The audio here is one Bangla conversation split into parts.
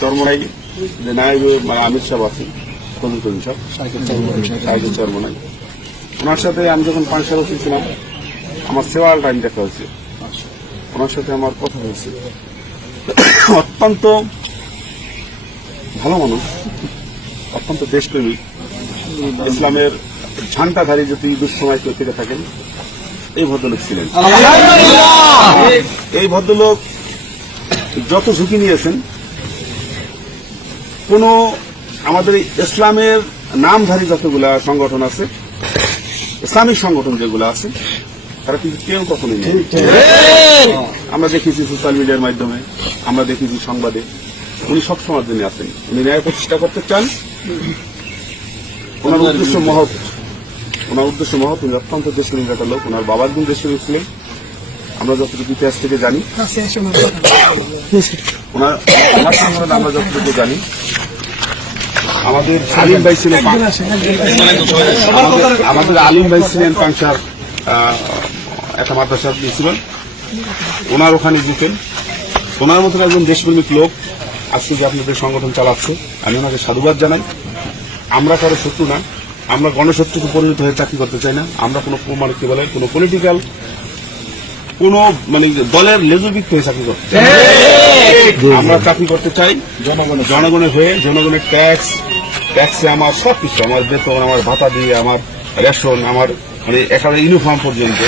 চরমনাই যে নায়ক আমির সাহেব আছেন ফজল করিম সাহেব সাইকেল চরমনাই, ওনার সাথে আমি যখন পাঁচশাল ছিলাম আমার সেওয়াল টাইম দেখা হয়েছে, ওনার সাথে আমার কথা হয়েছে। অত্যন্ত ভালো মানুষ, অত্যন্ত দেশপ্রেমী, ইসলামের ঝান্ডাধারী যদি দুঃসময় কেউ থেকে থাকেন এই ভদ্রলোক ছিলেন। এই ভদ্রলোক যত ঝুঁকি নিয়েছেন, কোন আমাদের ইসলামের নামধারী যতগুলা সংগঠন আছে, ইসলামিক সংগঠন যেগুলো আছে, তারা কিন্তু কেউ কখনোই নেই। আমরা দেখেছি সোশ্যাল মিডিয়ার মাধ্যমে, আমরা দেখেছি সংবাদে, উনি সবসময়ের জন্য আছেন। উনি ন্যায় প্রতিষ্ঠা করতে চান, ওনার উদ্দেশ্য মহৎ, উনি অত্যন্ত দেশপ্রেমী একটা লোক। ওনার বাবার দিন দেশপ্রেমী ছিলেন, আমরা যতটুকু ইতিহাস থেকে জানি, ওনার সংগঠন আমরা যতটুকু জানি। আমাদের আলিম ভাই ছিলেন, পাংশার একটা মাদ্রাসা ছিলেন, ওনার ওখানে যেতেন। ওনার মতো একজন দেশপ্রেমিক লোক আজকে যে আপনাদের সংগঠন চালাচ্ছে, আমি ওনাকে সাধুবাদ জানাই। আমরা কারো শত্রু না, আমরা গণশত্রুকে পরিণত হয়ে চাকরি করতে চাই না। আমরা কোনো মানে কি বলে কোনো পলিটিক্যাল কোন মানে দলের লেজুভিত্তি হয়ে চাকরি করতে চাই। আমরা চাকরি করতে চাই জনগণের হয়ে, জনগণের ট্যাক্সে আমার সবকিছু, আমার বেতন, আমার ভাতা দিয়ে, আমার রেশন, আমার মানে একেবারে ইউনিফর্ম পর্যন্ত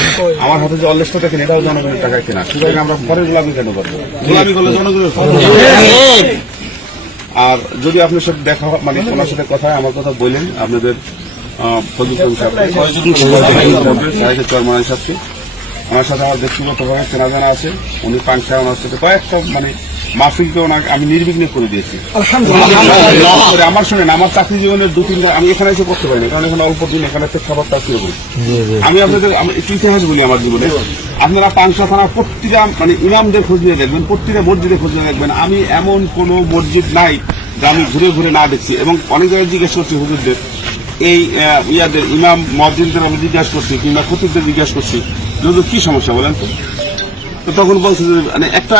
আমার হাতে যে অলরেস্টটা দেখেন, এটাও জনগণের টাকায় কেনা। সুতরাং আমরা পরে গোলামি কেন করবো? গোলামি করলে জনগণের। আর যদি আপনার সাথে দেখা মানে ওনার সাথে কথা হয়, আমার কথা বললেন আপনাদের ফজল করিম সাহেব চরমনাই সাহেবকে, ওনার সাথে আমার ব্যক্তিগতভাবে চেনা জানা আছে। উনি পাংশা ওনার সাথে কয়েকটা মানে মাহফিলকে ওনাকে আমি নির্বিঘ্নে করে দিয়েছি। আমার শুনেন, আমার চাকরি জীবনের 2-3 আমি এখানে এসে করতে পারি না, কারণ এখানে অল্প দিন এখানে খাবারটা শুরু করি। আমি আপনাদের একটু ইতিহাস বলি আমার জীবনে। আপনারা পাংশা থানা প্রতিটা মানে ইমামদের খোঁজ নিয়ে দেখবেন, প্রতিটা মসজিদে খোঁজ নিয়ে দেখবেন। আমি এমন কোন মসজিদ নাই যে আমি ঘুরে ঘুরে না দেখছি, এবং অনেক জায়গায় জিজ্ঞেস করছি হুজুরদের, এই ইয়াদের ইমাম মসজিদদের আমি জিজ্ঞাসা করছি, কিংবা খতিবদের জিজ্ঞাসা করছি হুজুর কি সমস্যা বলেন তো তখন বলছে যে মানে একটা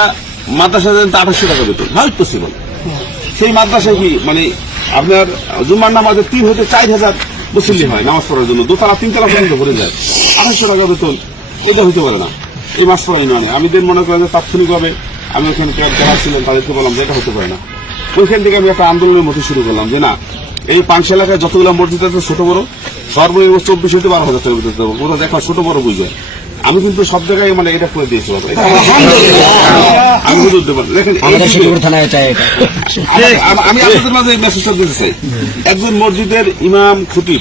মাদ্রাসা 2800 টাকা বেতন, হাউ পসিবল। সেই মাদ্রাসায় কি মানে আপনার জুম্মার নামাজে 3 হতে 4000 মুসল্লি হয় নামাজ পড়ার জন্য, 2তলা 3তলা পর্যন্ত ভরে যায়, 2800 টাকা বেতন, এটা হইতে পারে না এই মাস পড়া ইউনিয়নে। আমি মনে করেন যে তাৎক্ষণিকভাবে আমি ওখানে যারা ছিলেন তাদেরকে বললাম যে এটা হতে পারে না। ওইখান থেকে আমি একটা আন্দোলনের মতো শুরু করলাম যে না, এই পাংশা এলাকায় যতগুলো মসজিদ আছে ছোট বড়, সর্বনিম্ন 24 হতে 12,000 টাকা বেতন দেবো, ওরা দেখা ছোট বড় বুঝে। আমি কিন্তু সব জায়গায় মানে এটা করে দিয়েছি, আমি হুজুর দেবেন। দেখেন আমি আপনাদের মাঝে মেসেজটা দিতে চাই, একজন মসজিদের ইমাম খতিব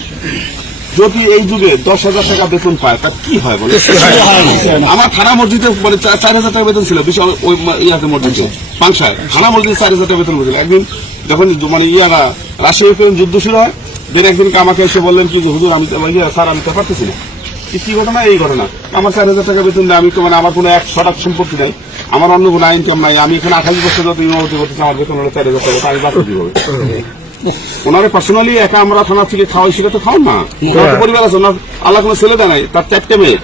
যদি এই যুগে 10,000 টাকা বেতন পায়, তা কি হয় বলে? আমার থানা মসজিদে মানে 4,000 টাকা বেতন ছিল, বিশাল ওই ইয়াতে মসজিদে পাংশায় থানা মসজিদে 4,000 টাকা বেতন ছিল। একদিন যখন মানে ইয়ারা রাশিয়া যুদ্ধ শুরু হয়, দেন একদিনকে আমাকে এসে বললেন কি হুজুর আমি স্যার আমি তো পারতেছি না। কি ঘটনা? এই ঘটনা, আমার 4,000 টাকা বেতন দেয়, আমি তো মানে আমার কোনো 100 সম্পত্তি নাই, আমার অন্য কোনো ইনকাম নাই, আমি এখানে 28 বছর যত ইমামতি করতেছি, আমার বেতন হলো 4,000 টাকা, আমি বাঁচতে দিব। ওনারে পার্সোনালি একা আমরা থানা থেকে খাওয়াই, সেটা তো খাওয়ান না, পরিবার আছে ওনার, আল্লাহ কোনো ছেলে দেয় নাই, তার 4টে মেয়ে।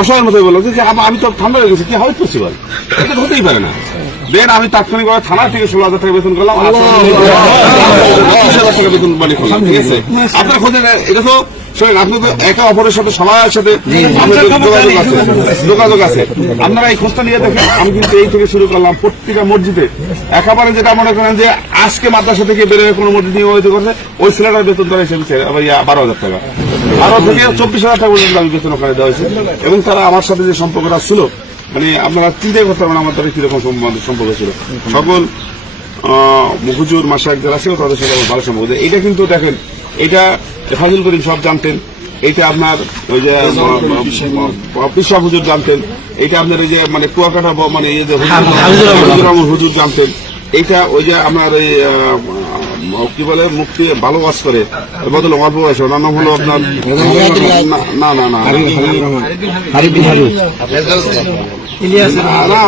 অসহায়ের মতো বললো যে আমি তো ঠান্ডা হয়ে গেছি, কি হয় পসিবল? এটা হতেই পারে না। দেন আমি তাৎক্ষণিকভাবে থানা থেকে 16,000 টাকা বেতন করলাম, 20,000 টাকা বেতন মানে করলাম। ঠিক আছে, আপনার খোঁজে এটা তো শোনেন, আপনি তো একে অপরের সাথে সবার সাথে যোগাযোগ আছে, আপনারা এই খোঁজটা নিয়ে দেখেন। আমি কিন্তু এই থেকে শুরু করলাম প্রত্যেকটা মসজিদে, একেবারে যেটা মনে করেন যে আজকে মাদ্রাসা থেকে বেরোয় কোনো মসজিদ নিয়মিত করছে, ওই ছেলেটার বেতন দেওয়া হয়েছে 12,000 টাকা, 12 থেকে 24,000 টাকা পর্যন্ত আমি বেতন ওখানে দেওয়া হয়েছে। এবং তারা আমার সাথে যে সম্পর্কটা ছিল, মানে আপনারা চিন্তাই করতে পারবেন আমার তাদের কিরকম সম্পর্ক ছিল। সকল হুজুর মাশায়েখ যারা ছিল তাদের সাথে আমার ভালো সম্পর্ক। এটা কিন্তু দেখেন, এটা ফজল করিম সব জানতেন, এইটা আপনার ওই যে পিসাব হুজুর জানতেন, এইটা আপনার এই যে মানে কুয়াকাটা মানে এই যে হুজুর জানতেন, এইটা ওই যে আপনার ওই কি বলে মুক্তি ভালো কাজ করে বদল অল্প বয়সে, ওনার নাম হলো আপনার না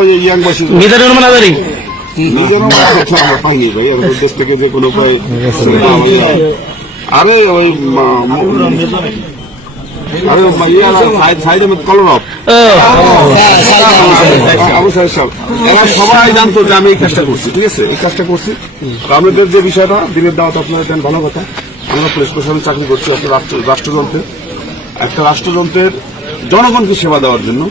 ওই ইয়াং বয়সী আমরা পাইনি ভাই, দেশ থেকে যে কোনো আরে ওই সাইড আহমেদ কলরব, আবু সাহেব সাহেব, এরা সবাই জানতো যে আমি এই কাজটা করছি। ঠিক আছে, এই কাজটা করছি। আপনাদের যে বিষয়টা দিনের দাওয়াত আপনারা দেন, ভালো কথা। আমরা পুলিশ প্রশাসনে চাকরি করছি, আপনার রাষ্ট্রযন্ত্রের একটা রাষ্ট্রযন্ত্রের জনগণকে সেবা দেওয়ার জন্য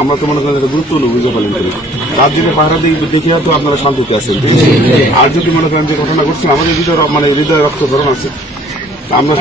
আমরা তো মনে করেন একটা গুরুত্বপূর্ণ ভূমিকা পালন করি। রাত দিনে পাহারা দেখে তো আপনারা শান্তিতে আছেন। আর যদি মনে করেন যে ঘটনা ঘটছে, আমাদের হৃদয় রক্ত ধরন আছে, আমরা